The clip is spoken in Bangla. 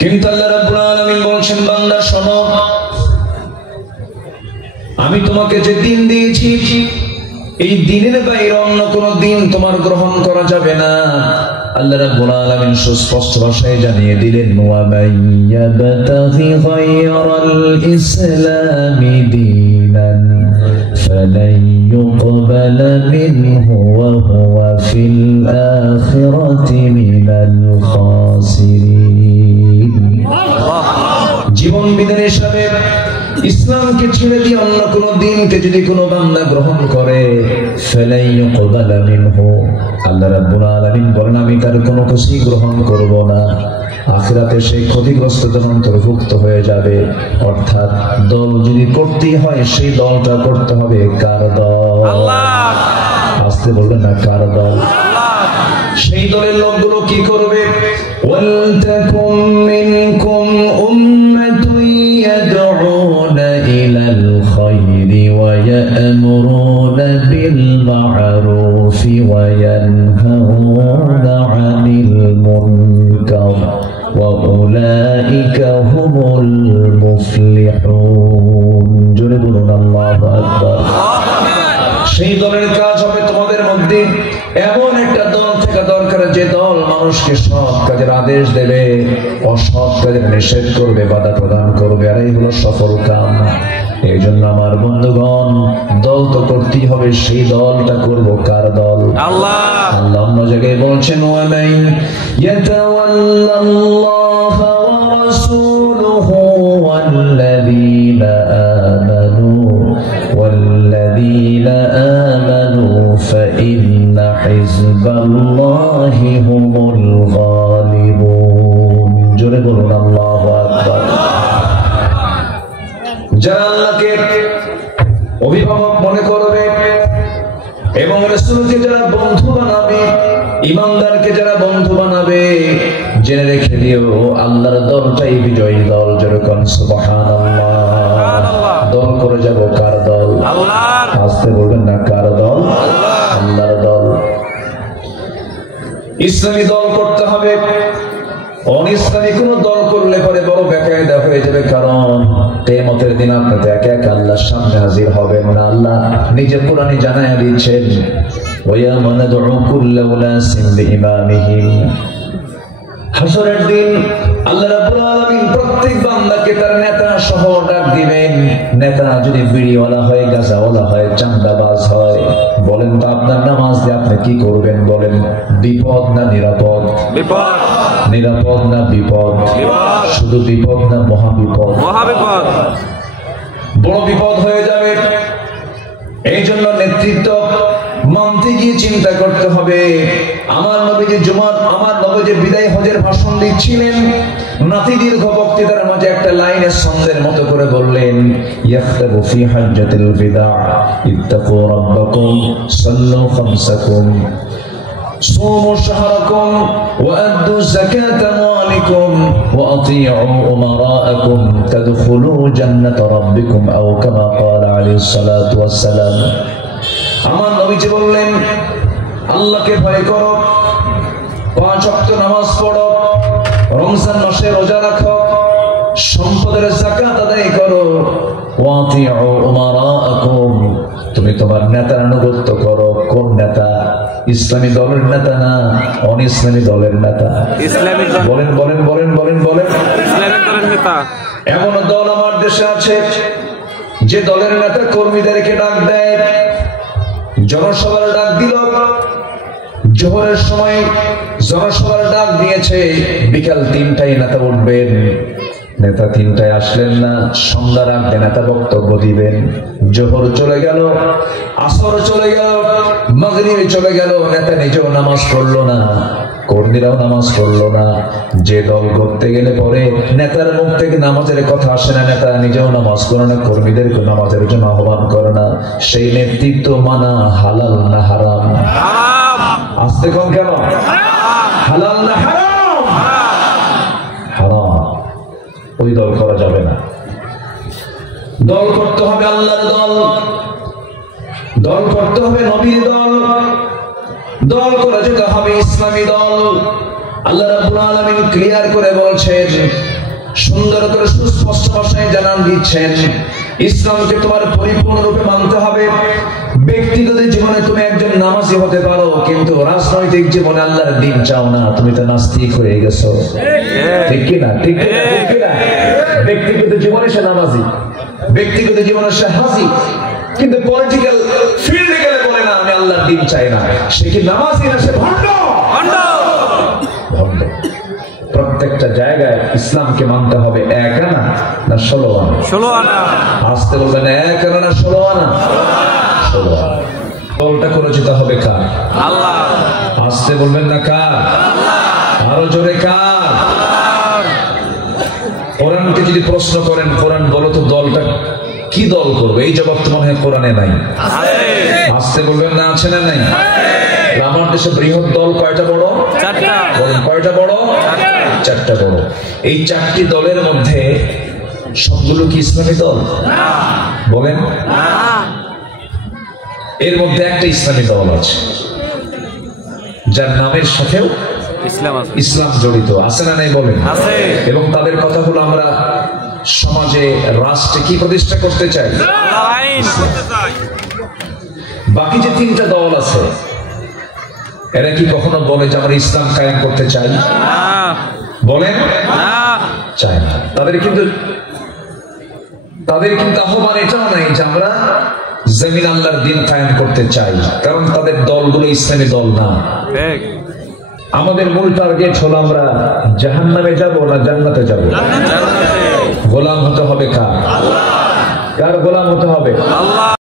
কিন্তু আল্লাহ রাব্বুল আলামিন বলছেন, বান্দা শোনো, আমি তোমাকে যে দিন দিয়েছি এই দিনের বাইরে অন্য কোন দিন তোমার গ্রহণ করা যাবে না। আল্লাহ রাব্বুল আলামিন সুস্পষ্ট ভাষায় জানিয়ে দিলেন, ওয়া মাইয়াবতাগি গায়রাল ইসলামি দীনান ফালান ইউকবালা মিনহু ওয়া হুয়া ফিল আখিরাতি মিনাল খাসিরিন। জীবন বিধান হিসাবে ইসলামকে ছেড়ে দিয়ে অন্য কোন দিনকে যদি কোনো বান্দা গ্রহণ করে, ফালাই ইউকবালা মিনহু, আল্লাহ রাব্বুল আলামিন বলেন আমি তার কোনো কিছুই গ্রহণ করব না। আখিরাতে সেই ক্ষতিগ্রস্তদের অন্তর্ভুক্ত হয়ে যাবে। অর্থাৎ দল যদি করতেই হয় সেই দলটা করতে হবে কার দল? আল্লাহ। আসতে বলবেন না, কার দল? সেই দলের লোকগুলো কি করবে? ওয়ালতাকুম মিনকুম উম্মাতুন ইয়াদউনা ইলাল খায়রি ওয়া ইয়া'মুরুনা বিল মা'রুফি ওয়া ইয়ানহাউনা 'আনিল মুনকার ওয়া উলাইকা হুমুল মুফলিহুন। জোরে বলুন আল্লাহু আকবার। সেই দলের কাজ হবে তোমাদের মধ্যে এমন একটা দল থাকা দরকার যে দল মানুষকে সৎ কাজের আদেশ দেবে, অসৎ কাজের নিষেধ করবে, বাধা প্রদান করবে। আর এই হলো সফল কাম। এই জন্য আমার বন্ধুগণ, দল তো করতেই হবে, সেই দলটা করব কার দল? আল্লাহ। আল্লাহ অন্য জায়গায় বলছেন, ওয়া মান ইয়াতাওয়াল্লাল্লাহা ওয়া রাসূলুহু ওয়াল্লাযীনা আমানু والذين آمنوا فإن حزب الله هم الغالبون। জোরে বলুন আল্লাহু আকবার। যারা আল্লাহকে অভিভাবক মনে করবে এবং রাসূলকে যারা বন্ধু বানাবে, ঈমানদারকে যারা বন্ধু বানাবে, জেনে রেখে দিও আল্লাহর দলটাই বিজয়ী দল। যেরকম সুবহানাল্লাহ। দল করে যাব কার দল? আল্লাহর। আসতে বলবেন না, কার দল? আল্লাহর দল। ইসলামী দল করতে হবে। অনিসলামী কোন দল করলে পরে বড় বেকায়দা হয়ে যাবে। কারণ কিয়ামতের দিন আপনি তো একা একা আল্লাহর সামনে হাজির হবেন না। আল্লাহ নিজে কোরআনে জানায়া দিয়েছেন, ওয়া ইয়াওমা নাদউ কুল্লা উনাসিন বিইমামিহিম। হাসরের দিন আল্লাহ রাব্বুল আলামিন প্রত্যেক বান্দাকে তার নেতা সহ ডাক দিবেন। নেতা যদি বিড়িওয়ালা হয়, গাঁজাওয়ালা হয়, চাঁদাবাজ হয়, বলেন তো আপনার নামাজ দিয়ে আপনি কি করবেন? বলেন, বিপদ না নিরাপদ? বিপদ। নিরাপদ না বিপদ? বিপদ। শুধু বিপদ না মহাবিপদ? মহাবিপদ। বড় বিপদ হয়ে যাবে। এই জন্য নেতৃত্ব মানতে গিয়ে চিন্তা করতে হবে। আমার নবীজি বিদায় হজের ভাষণ দিচ্ছিলেন, নাতি দীর্ঘ বক্তৃতার মাঝে একটা লাইনের ছন্দের মতো করে বললেন, ইয়াখতাবু ফি হাজ্জাতিল বিদা ইত্তাকু রাব্বাকুম সাল্লু খামসাকুম صوموا شهركم وأدوا زكاة أموالكم وأطيعوا أمراءكم تدخلوا جنة ربكم أو كما قال عليه الصلاة والسلام। আমার নবীজি বললেন, আল্লাহকে ভয় করো, 5 ওয়াক্ত নামাজ পড়ো, রমজান মাসে রোজা রাখো, সম্পদের যাকাত আদায় করো, ওয়াতিউ উমারাআকুম, তুমি তোমার নেতার আনুগত্য করো। কোন নেতা? ইসলামী দলের নেতা না অনিসলামী দলের নেতা? ইসলামী। বলেন বলেন বলেন বলেন বলেন। ইসলামী দলের নেতা। এমন দল আমার দেশে আছে যে দলের নেতা কর্মীদেরকে ডাক দেয়, জনসভার ডাক দিল, জোহরের সময় জনসভার ডাক দিয়েছে, বিকাল 3টায় নেতা উঠবেন। নেতা 3টায় আসলেন না, সন্ধ্যার আগে নেতা বক্তব্য দিবেন। জোহর চলে গেল, আসর চলে গেল, মাগরিব চলে গেল, নেতা নিজেও নামাজ পড়লো না, কর্মীরাও নামাজ পড়লো না। যে দল করতে গেলে পরে নেতার মুখ থেকে নামাজের কথা আসে না, নেতা নিজেও নামাজ পড়ে না, কর্মীদেরকে নামাজের জন্য আহ্বান করে না, সেই নেতৃত্ব মানা হালাল না হারাম? আসতে কম কেন? হালাল না হারাম? হারাম। ওই দল করা যাবে না। দল করতে হবে আল্লাহর দল, দল করতে হবে নবীর দল, দল করে যেতে হবে ইসলামী দল। আল্লাহ রাব্বুল আলামিন ক্লিয়ার করে বলছেন, সুন্দর করে সুস্পষ্ট ভাষায় জানান দিচ্ছেন, ইসলামকে তোমার পরিপূর্ণরূপে মানতে হবে। ব্যক্তিগত জীবনে তুমি একজন নামাজি হতে পারো, কিন্তু রাজনৈতিক জীবনে আল্লাহর দ্বীন চাও না, তুমি তো নাস্তিক হয়ে গেছো। ঠিক কি না? ঠিক কি না? ঠিক কি না? ব্যক্তিগত জীবনে সে নামাজি, ব্যক্তিগত জীবনে সে হাজি, কিন্তু পলিটিক্যাল ফিল্ডে গেলে বলে না আমি আল্লাহর দ্বীন চাই না। সে কি নামাজি না? সে ভণ্ড। প্রত্যেকটা জায়গায় ইসলামকে মানতে হবে। 1 আনা না 16 আনা? 16 আনা। আসতে বলবেন 1 আনা না 16 আনা? 16 আনা। দলটা করে যেতে হবে কার? আল্লাহ। আসতে বলবেন না কার? আল্লাহ। আরো জোরে কার? কোরআনকে যদি প্রশ্ন করেন, কোরআন বলো তো দলটা কি দল করবে, এই জবাব তো মনে হয় কোরআনে নাই। আসতে বলবেন না আছে না নাই? আমার দেশে বৃহৎ দল কয়টা বড়? 4টা। কয়টা বড়? 4টা বড়। এই 4টি দলের মধ্যে সবগুলো কি ইসলামী দল? বলেন। এর মধ্যে একটা ইসলামী দল আছে যার নামের সাথেও ইসলাম জড়িত আছে না নাই? বলেন। এবং তাদের কথাগুলো আমরা সমাজে, রাষ্ট্রে কি প্রতিষ্ঠা করতে চাই? বাকি যে 3টা দল আছে, এরা কি কখনো বলে যে আমরা ইসলাম কায়েম করতে চাই? বলেন। চায় না। তাদের কিন্তু আহ্বান এটাও নাই যে আমরা জমিন আল্লাহর দ্বীন কায়েম করতে চাই, কারণ তাদের দলগুলো ইসলামী দল না। আমাদের মূল টার্গেট হলো আমরা জাহান্নামে যাব না জান্নাতে যাব। গোলাম হতে হবে কার? কার গোলাম হতে হবে? আল্লাহ।